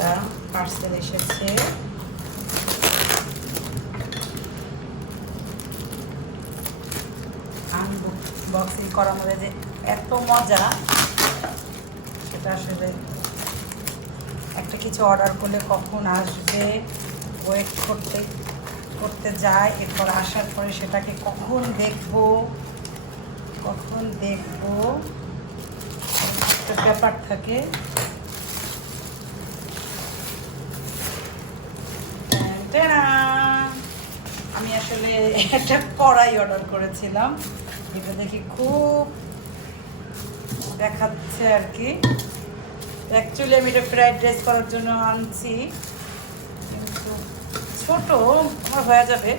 একটা পার্সেল এসেছে। আনবক্সিং করার মধ্যে যে এত মজা, সেটা আসলে একটা কিছু অর্ডার করলে কখন আসবে ওয়েট করতে করতে যায়, এরপর আসার পরে সেটাকে কখন দেখবো একটা ব্যাপার থাকে। আমি আসলে একটা কড়াই অর্ডার করেছিলাম, এটা দেখি খুব দেখাচ্ছে আর কি। অ্যাকচুয়ালি আমি এটা ফ্রাইড রাইস করার জন্য আনছি, কিন্তু ছোট হয়ে যাবে,